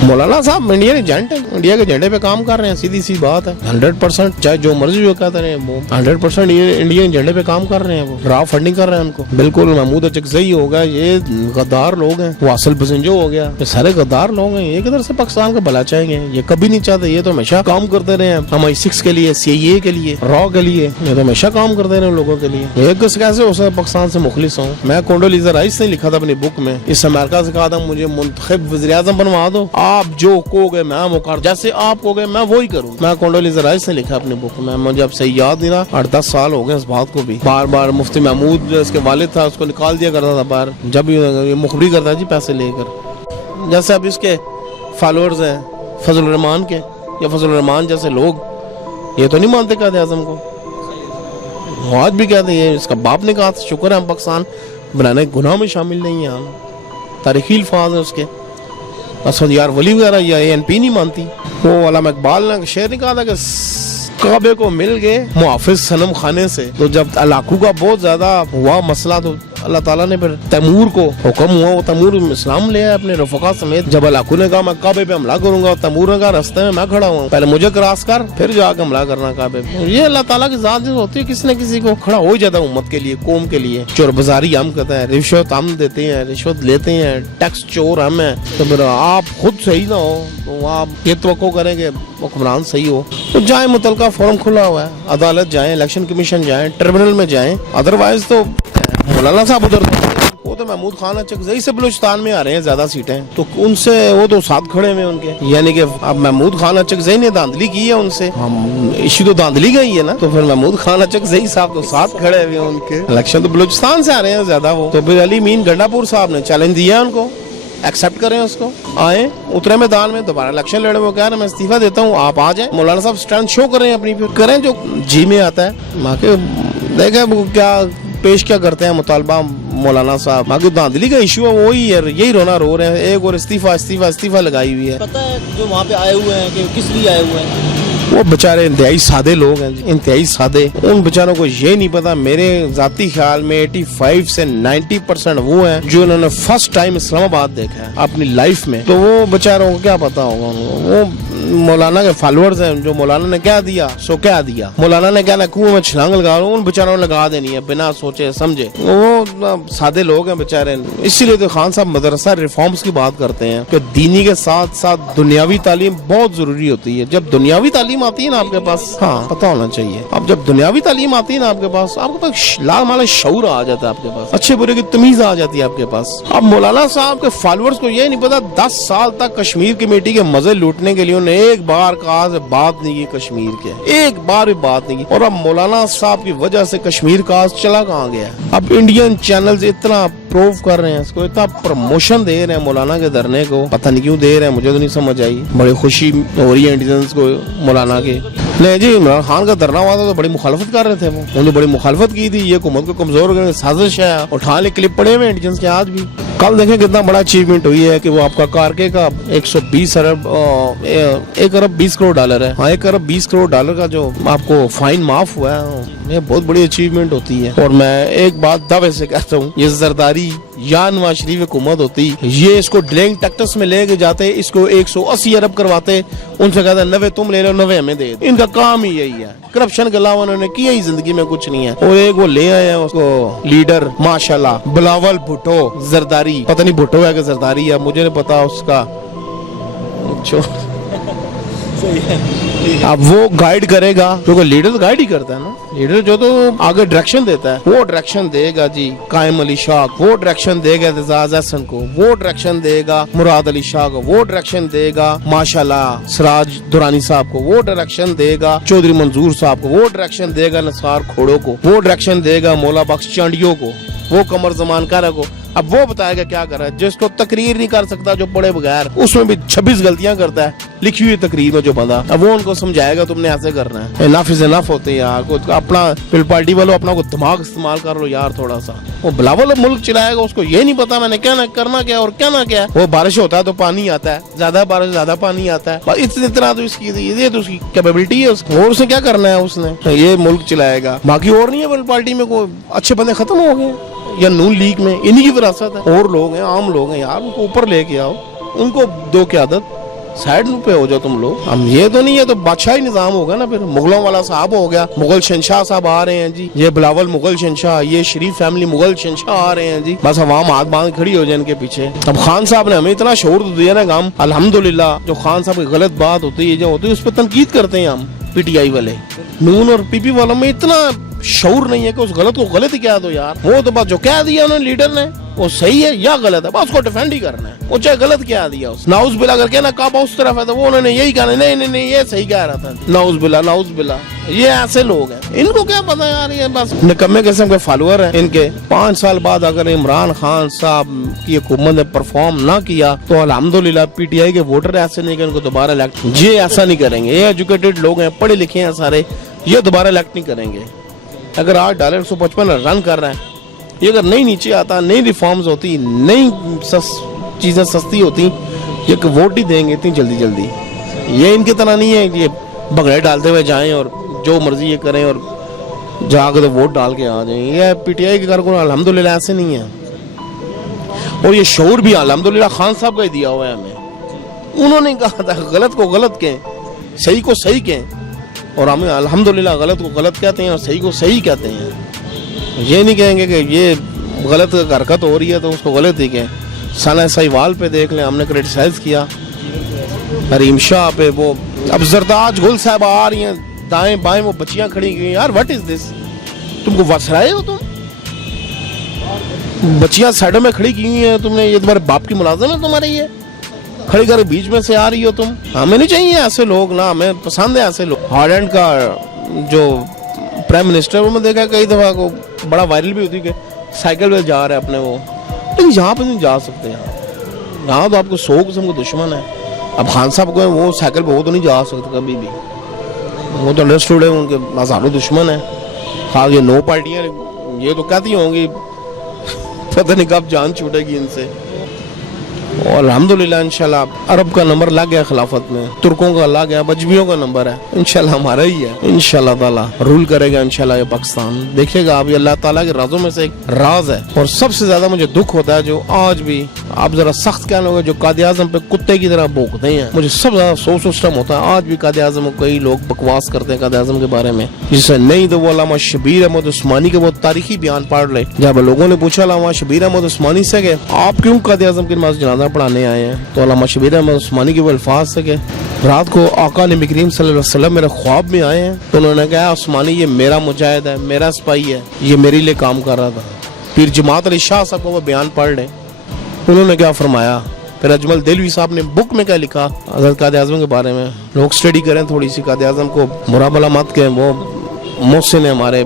मौलाना साहब Indian agent है, India के झंडे पे काम कर रहे हैं, सीधी सी बात है। 100% चाहे जो मर्जी जो कहते रहे, वो 100% इंडियन झंडे पे काम कर रहे हैं, वो ड्रा फंडिंग कर रहे हैं उनको। बिल्कुल महमूद अचकज़ई हो गया, ये गद्दार लोग हैं, वासिल बसिंजो हो गया, ये सारे गद्दार लोग हैं। ये किधर से पाकिस्तान का भला चाहेंगे? ये कभी नहीं चाहते। ये तो हमेशा काम करते रहे हैं MI6 के लिए, CIA के लिए, रॉ के लिए, ये तो हमेशा काम करते रहे लोगों के लिए। ये कैसे हो सकता पाकिस्तान से मुखलिस हूँ मैं? कोंडोलीज़ा राइस ने लिखा था अपनी बुक में, इस अमेरिका से कहा था मुझे मुंतखब वज़ीर-ए-आज़म बनवा दो, आप जो कहोगे मैं मुकर, जैसे आप कहोगे मैं वही करूँ। मैं कोंडोलीज़ा राइस ने लिखा अपनी बुक में, मुझे अब सही याद नहीं रहा, 8-10 साल हो गए इस बात को भी। बार बार मुफ्ती महमूद जो इसके वालिद था उसको निकाल दिया करता था बाहर, जब ये मुखबरी करता जी पैसे लेकर। जैसे अब इसके फॉलोअर्स हैं फजल रहमान के, या फजल रहमान जैसे लोग, ये तो नहीं मानते कायदे आज़म को, आज भी कहते हैं इसका बाप ने कहा था। शुक्र है हम पाकिस्तान बनाने के गुनाह में शामिल नहीं है, हम तारीखी अल्फाज है उसके। असद यार वली वगैरह या ANP नहीं मानती। वो वाला इकबाल ने शेर नहीं कहा था कि काबे को मिल गए मुहाफिज सनम खाने से। तो जब अलाकू का बहुत ज्यादा हुआ मसला तो अल्लाह ताला ने फिर तैमूर को हुक्म हुआ, वो तैमूर इस्लाम ले आया अपने रफका समेत। जब अलाकू ने कहा मैं काबे पे हमला करूंगा, तैमूर ने कहा रास्ते में मैं खड़ा हुआ, पहले मुझे क्रॉस कर फिर जाकर हमला करना काबे पे। ये अल्लाह ताला की जात होती है, किसी न किसी को खड़ा हो जाता है उम्मत के लिए, कौम के लिए। चोर बाजारी हम कहते हैं, रिश्वत हम देते हैं, रिश्वत लेते हैं, टैक्स चोर हम है। तो फिर आप खुद सही ना हो तो आप ये तवक्को करें कि हुक्मरान सही हो, तो जाए मुतलका फोरम खुला हुआ है, अदालत जाए, इलेक्शन कमीशन जाए, ट्रिब्यूनल में जाए। अदरवाइज तो मौलाना साहब उधर वो तो महमूद खान अचकज़ई से बलूचिस्तान में आ रहे हैं ज्यादा सीटें, तो उनसे वो तो साथ खड़े हुए उनके, यानी कि अब महमूद खान अचकज़ई ने धांधली की है उनसे, हम इश्यू तो धांधली गई है ना, तो फिर महमूद खान अचकज़ई साहब तो साथ खड़े हुए उनके। इलेक्शन तो बलूचिस्तान से आ रहे हैं ज्यादा वो, तो फिर अली मीन गंडापुर साहब ने चैलेंज दिया है उनको, एक्सेप्ट करें उसको, आए उतरे मैदान में, दोबारा इलेक्शन लड़े। वो कह रहे मैं इस्तीफा देता हूँ, आप आ जाए। मौलाना साहब स्ट्रेंथ शो करें अपनी, फिर करें जो जी में आता है। माँ के देखे क्या पेश क्या करते हैं मुतालबा मौलाना साहब। माँ की धांधली का इशू है, वही है, यही रोना रो रहे हैं। एक और इस्तीफा लगाई हुई है। पता है जो वहाँ पे आए हुए हैं कि किस लिए आए हुए हैं? वो बेचारे इंतहाई सादे लोग हैं, इंतहाई सादे। उन बेचारों को ये नहीं पता, मेरे जाती ख्याल में 85 से 90% वो हैं जो उन्होंने फर्स्ट टाइम इस्लामाबाद देखा है अपनी लाइफ में। तो वो बेचारों को क्या पता होगा, वो मौलाना के फॉलोअर्स हैं, जो मौलाना ने क्या दिया सो क्या दिया। मौलाना ने क्या कुएं में छलांग लगा, उन बेचारों ने लगा देनी है बिना सोचे समझे। वो सादे लोग हैं बेचारे। इसीलिए तो खान साहब मदरसा रिफॉर्म्स की बात करते हैं कि दीनी के साथ साथ दुनियावी तालीम बहुत जरूरी होती है। जब दुनियावी तालीम आती है ना आपके पास, हाँ पता होना चाहिए, अब जब दुनियावी तालीम आती है ना आपके पास लाल शऊर आ जाता है आपके पास, अच्छे बुरे की तमीज आ जाती है आपके पास। अब मौलाना साहब के फॉलोअर्स को ये नहीं पता 10 साल तक कश्मीर कमेटी के मजे लूटने के लिए उन्हें एक बार कहा बात नहीं की कश्मीर के, एक बार भी बात नहीं की। और अब मौलाना साहब की वजह से कश्मीर का चला कहाँ गया। अब इंडियन चैनल्स इतना प्रूव कर रहे हैं इसको, इतना प्रमोशन दे रहे हैं मौलाना के धरने को, पता नहीं क्यों दे रहे हैं, मुझे तो नहीं समझ आई। बड़ी खुशी हो रही है इंडियंस को मौलाना के। नहीं जी, इमरान खान का धरना हुआ था तो बड़ी मुखालफत कर रहे थे, वो उन्होंने बड़ी मुखालफत की थी, ये हुकूमत को कमजोर करने की साजिश है। उठा ले क्लिप पड़े हुए इंडियंस के आज भी। कल देखें कितना बड़ा अचीवमेंट हुई है कि वो आपका कारके का 120 अरब 1 अरब 20 करोड़ डॉलर है, हाँ 1 अरब 20 करोड़ डॉलर का जो आपको फाइन माफ हुआ है, ये बहुत बड़ी अचीवमेंट होती है। और मैं एक बात दावे से कहता हूँ, ये जरदारी या नवाज शरीफ हुकूमत होती, ये इसको ड्रिलिंग टैक्ट्स में लेके जाते, इसको 180 अरब करवाते, उनसे कहते 90 तुम ले लो 90 हमें दे। इनका काम ही यही है, करप्शन के अलावा उन्होंने किया ही जिंदगी में कुछ नहीं है। और एक वो ले आए हैं उसको लीडर माशाल्लाह बिलावल भुट्टो जरदारी, पता नहीं भुट्टो है कि जरदारी है, मुझे नहीं पता उसका। अब वो गाइड करेगा, क्योंकि लीडर तो गाइड ही करता है ना, लीडर जो तो आगे डायरेक्शन देता है, वो डायरेक्शन देगा जी कायम अली शाह, वो डायरेक्शन देगा एजाज हसन को, वो डायरेक्शन देगा मुराद अली शाह को, वो डायरेक्शन देगा माशाल्लाह सिराज दुरानी साहब को, वो डायरेक्शन देगा चौधरी मंजूर साहब को, वो डायरेक्शन देगा नसार खोड़ो को, वो डायरेक्शन देगा मौला बख्श चांडियों को, वो कमर जमान कार को। अब वो बताएगा क्या कर रहा है, जिसको तकरीर नहीं कर सकता जो पढ़े बगैर, उसमें भी 26 गलतियां करता है लिखी हुई तकरीर में जो बंदा, अब वो उनको समझाएगा तुमने ऐसे करना है। इनफ इज इनफ होते हैं यार, अपना फिर पार्टी वालों अपना को दिमाग इस्तेमाल कर लो यार थोड़ा सा। वो बिलावल मुल्क चलाएगा, उसको ये नहीं पता मैंने क्या करना क्या और क्या ना क्या। वो बारिश होता है तो पानी आता है, ज्यादा बारिश ज्यादा पानी आता है, इतना तो इसकी ये तो उसकी कैपेबिलिटी है उसकी, और उसने क्या करना है, उसने ये मुल्क चलाएगा। बाकी और नहीं है पार्टी में कोई अच्छे बंदे खत्म हो गए या नून लीग में, इन्हीं की विरासत है। और लोग हैं, आम लोग हैं यार, उनको ऊपर लेके आओ, उनको दो क़यादत, साइड पे हो जाओ तुम लोग। हम ये तो नहीं है तो बादशाही निजाम होगा ना, फिर मुगलों वाला साहब हो गया, मुगल शहनशाह साहब आ रहे हैं जी, ये बिलावल मुगल शहनशाह, ये शरीफ फैमिली मुगल शहनशाह आ रहे हैं जी, बस अवाम हाथ बांध खड़ी हो जाए इनके पीछे। अब खान साहब ने हमें इतना शऊर तो दिया ना काम, अल्हम्दुलिल्लाह। जो खान साहब की गलत बात होती है जो होती है उस पर तनकीद करते हैं हम पीटीआई वाले। नून और पीपी वालों में इतना शऊर नहीं है कि उस गलत को गलत ही कह दो यार। वो तो बस जो कह दिया उन्होंने लीडर ने वो सही है या गलत है, बस उसको डिफेंड ही करना है, वो चाहे गलत क्या दिया उस नाउज बिला करके ना काबा उस तरफ है तो वो उन्होंने यही कहना नहीं नहीं नहीं ये सही कह रहा था, नाउज बिला। ये ऐसे लोग हैं, इनको क्या पता यार, ये बस निकम्मे किस्म के फॉलोअर हैं इनके। 5 साल बाद अगर इमरान खान साहब की हुकूमत ने परफॉर्म ना किया तो अल्हम्दुलिल्लाह पीटीआई के वोटर ऐसे नहीं कि उनको दोबारा इलेक्ट, ये ऐसा नहीं करेंगे। ये एजुकेटेड लोग हैं, पढ़े लिखे हैं सारे, ये दोबारा इलेक्ट नहीं करेंगे। अगर $8.155 रन कर रहा है, ये अगर नहीं नीचे आता, नई रिफॉर्म्स होती, नई चीज़ें सस्ती होती, ये वोट ही देंगे इतनी जल्दी। ये इनकी तरह नहीं है कि ये भगड़े डालते हुए जाएं और जो मर्जी ये करें और जाकर तो वोट डाल के आ जाएं। ये पीटीआई के कारकुन अल्हम्दुलिल्लाह ऐसे नहीं है। और ये शऊर भी अल्हम्दुलिल्लाह खान साहब का ही दिया हुआ है हमें। उन्होंने कहा था गलत को गलत कहें, सही को सही कहें, और हमें अल्हम्दुलिल्लाह गलत को गलत कहते हैं और सही को सही कहते हैं। ये नहीं कहेंगे कि ये गलत हरकत हो रही है तो उसको गलत ही कहें। साना साहिवाल पे देख लें, हमने क्रिटिसाइज किया, हरीम शाह पे, वो अब जरदाज गुल साहब आ रही हैं दाएं बाएं, वो बच्चियां खड़ी हुई यार, व्हाट इज दिस? तुमको वसराए हो तुम? बच्चियां साइडों में खड़ी की हुई हैं तुमने, ये तुम्हारे बाप की मुलाजिम है तुम्हारे, ये खड़ी कर बीच में से आ रही हो तुम। हमें नहीं चाहिए ऐसे लोग ना, हमें पसंद है ऐसे लोग। हॉलैंड का जो प्राइम मिनिस्टर, वो मैं देखा कई दफा को बड़ा वायरल भी होती कि साइकिल पे जा रहे हैं अपने वो, लेकिन यहाँ पे नहीं जा सकते। यहाँ तो आपको 100 किस्म के दुश्मन है। अब खान साहब को वो साइकिल पे वो तो नहीं जा सकते कभी भी, वो तो अंडरस्टूड है, उनके हजारों दुश्मन है। हाँ ये 9 पार्टियां ये तो कहती होंगी पता नहीं कब जान छूटेगी इनसे। और अल्हम्दुलिल्लाह इंशाल्लाह अरब का नंबर लग गया खिलाफत में, तुर्कों का लग गया, बजबियों का नंबर है, इंशाल्लाह हमारा ही है। इंशाल्लाह ताला रूल करेगा इंशाल्लाह ये पाकिस्तान, देखिएगा आप। ये अल्लाह ताला के राजों में से एक राज है। और सबसे ज्यादा मुझे दुख होता है जो आज भी आप जरा सख्त कहने लोग जो कायदे आज़म पे कुत्ते की तरह भौंकते हैं, मुझे सब ज्यादा अफसोस उस टाइम होता है। आज भी कायदे आज़म को कई लोग बकवास करते हैं कायदे आज़म के बारे में, जिससे नहीं तो वो अल्लामा शबीर अहमद उस्मानी के वो तारीखी बयान पढ़ ले। जब लोगों ने पूछा अल्लामा शबीर अहमद उस्मानी से कि आप क्यों कायदे आज़म की नमाज जनाजा पढ़ाने आए हैं, तो अल्लामा शबीर अहमद उस्मानी के वो अल्फाज से कि रात को आका नबी करीम सल्लल्लाहु अलैहि वसल्लम मेरे ख्वाब में आए हैं, तो उन्होंने कहा उस्मानी ये मेरा मुजाहिद है, मेरा सिपाही है, ये मेरे लिए काम कर रहा था। फिर जमात अली शाह साहब को वो बयान पढ़ ले, उन्होंने क्या फरमाया। फिर अजमल दिलवी साहब ने बुक में क्या लिखा हज़रत कायदे आज़म के बारे में। लोग स्टडी करें थोड़ी सी, कायदे आज़म को बुरा भला मत कहें, वो मोहसिन है हमारे